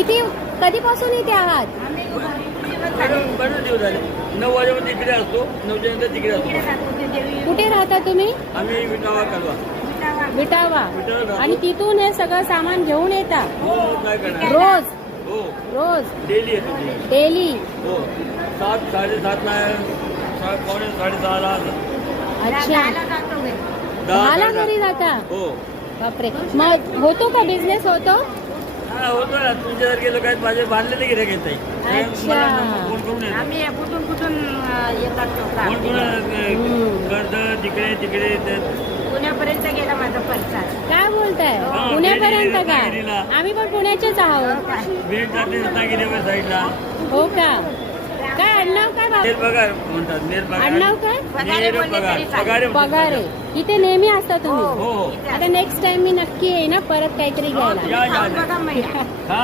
कधीपासून इथे आहात? बरेच दिवस झाले. 9 वाजेपर्यंत इकडे असतो, 9च्या नंतर तिकडे असतो. कुठे राहता तुम्ही? आम्ही विटावा कालवा. विटावा. राहतो. आणि तिथून हे सगळं सामान घेऊन येता हो, काय करणार? रोज? हो, रोज डेली येतो. डेली? हो, 7, 7:30ला, पावणे 6:30ला. अच्छा, 10ला घरी जाता? हो. बापरे. मग होतो का बिझनेस? होतो? हा, होतो ना. तुमच्यासारखे लोक आहेत, माझे बांधलेले गिऱ्हाईक येत नाही. अच्छा. फोन करून येतात. आम्ही कुठून कुठून येतात लोक. फोन करून कर्ज तिकडे तिकडे येतात. पुण्यापर्यंत गेला माझा प्रचार. काय बोलताय? हा, पुण्यापर्यंत का? रत्नागिरीला. आम्ही पण पुण्याचेच आहोत. भेट जाते रत्नागिरीवर साईडला. हो का? काय आडनाव काय बाबा? पगार म्हणतात. पगार. आडनाव काय? पगारे बोलले तरी चालेल. पगारे. इथे नेहमी असता तुम्ही? हो. आता नेक्स्ट टाइम मी नक्की येईन ना परत काहीतरी घ्यायला. या, या, खाऊन या. बघा मैया. हा.